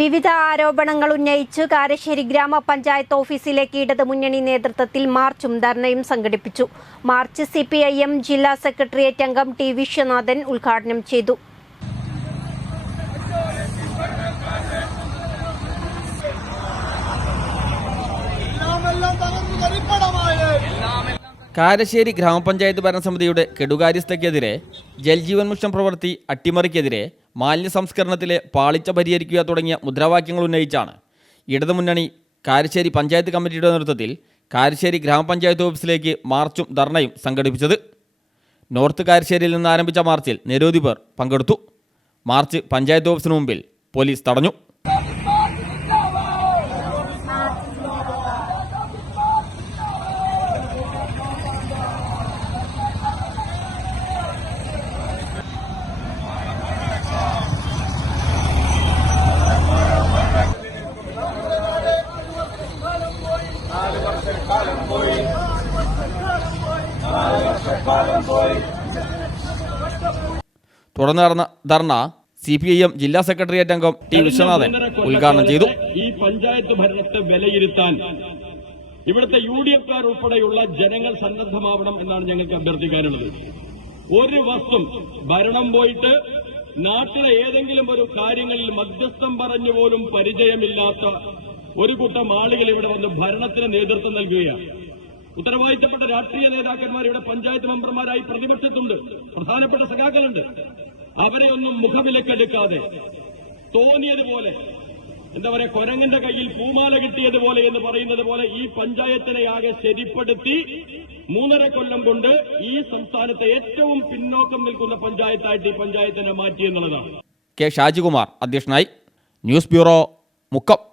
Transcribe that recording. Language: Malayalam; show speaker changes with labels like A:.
A: വിവിധ ആരോപണങ്ങൾ ഉന്നയിച്ച് കാരശ്ശേരി ഗ്രാമപഞ്ചായത്ത് ഓഫീസിലേക്ക് ഇടത് മുന്നണി നേതൃത്വത്തിൽ മാർച്ചും ധർണയും സംഘടിപ്പിച്ചു. March C P I M ജില്ലാ സെക്രട്ടേറിയറ്റ് അംഗം ടി വിശ്വനാഥൻ ഉദ്ഘാടനം ചെയ്തു.
B: കാരശ്ശേരി ഗ്രാമപഞ്ചായത്ത് ഭരണസമിതിയുടെ കെടുകാര്യസ്ഥയ്ക്കെതിരെ ജൽജീവൻ മിഷൻ പ്രവൃത്തി അട്ടിമറിക്കെതിരെ മാലിന്യ സംസ്കരണത്തിലെ പാളിച്ച പരിഹരിക്കുക തുടങ്ങിയ മുദ്രാവാക്യങ്ങൾ ഉന്നയിച്ചാണ്. ഇടതുമുന്നണി കാരശ്ശേരി പഞ്ചായത്ത് കമ്മിറ്റിയുടെ നേതൃത്വത്തിൽ കാരശ്ശേരി ഗ്രാമപഞ്ചായത്ത് ഓഫീസിലേക്ക് മാർച്ചും ധർണയും സംഘടിപ്പിച്ചത്. നോർത്ത് കാരശ്ശേരിയിൽ നിന്ന് ആരംഭിച്ച മാർച്ചിൽ നിരവധി പേർ പങ്കെടുത്തു. മാർച്ച് പഞ്ചായത്ത് ഓഫീസിന് മുമ്പിൽ പോലീസ് തടഞ്ഞു. തുടർന്ന് നടന്ന dharna C P I M ജില്ലാ സെക്രട്ടേറിയറ്റ് അംഗം ടി വിശ്വനാഥൻ ഉദ്ഘാടനം ചെയ്തു.
C: ഈ പഞ്ചായത്ത് ഭരണത്തെ വിലയിരുത്താൻ ഇവിടുത്തെ യു ഡി എഫുകാർ ഉൾപ്പെടെയുള്ള ജനങ്ങൾ സന്നദ്ധമാവണം എന്നാണ് ഞങ്ങൾക്ക് അഭ്യർത്ഥിക്കാനുള്ളത്. ഒരു വർഷം ഭരണം പോയിട്ട് നാട്ടിലെ ഏതെങ്കിലും ഒരു കാര്യങ്ങളിൽ മധ്യസ്ഥം പറഞ്ഞു പോലും പരിചയമില്ലാത്ത ഒരു കൂട്ടം ആളുകൾ ഇവിടെ വന്ന് ഭരണത്തിന് നേതൃത്വം നൽകുകയാണ്. ഉത്തരവാദിത്തപ്പെട്ട രാഷ്ട്രീയ നേതാക്കന്മാർ ഇവിടെ പഞ്ചായത്ത് മെമ്പർമാരായി പ്രതിപക്ഷത്തുണ്ട് പ്രധാനപ്പെട്ട സഖാക്കളുണ്ട്. അവരെ ഒന്നും മുഖവിലക്കെടുക്കാതെ തോന്നിയതുപോലെ എന്താ പറയാ കൊരങ്ങന്റെ കയ്യിൽ പൂമാല കിട്ടിയതുപോലെ എന്ന് പറയുന്നത് പോലെ ഈ പഞ്ചായത്തിനെ ആകെ ശരിപ്പെടുത്തി മൂന്നര കൊല്ലം കൊണ്ട് ഈ സംസ്ഥാനത്തെ ഏറ്റവും പിന്നോക്കം നിൽക്കുന്ന പഞ്ചായത്തായിട്ട് ഈ പഞ്ചായത്തിനെ മാറ്റി എന്നുള്ളതാണ്.
B: കെ ഷാജികുമാർ അധ്യക്ഷനായി. News bureau Mukkam.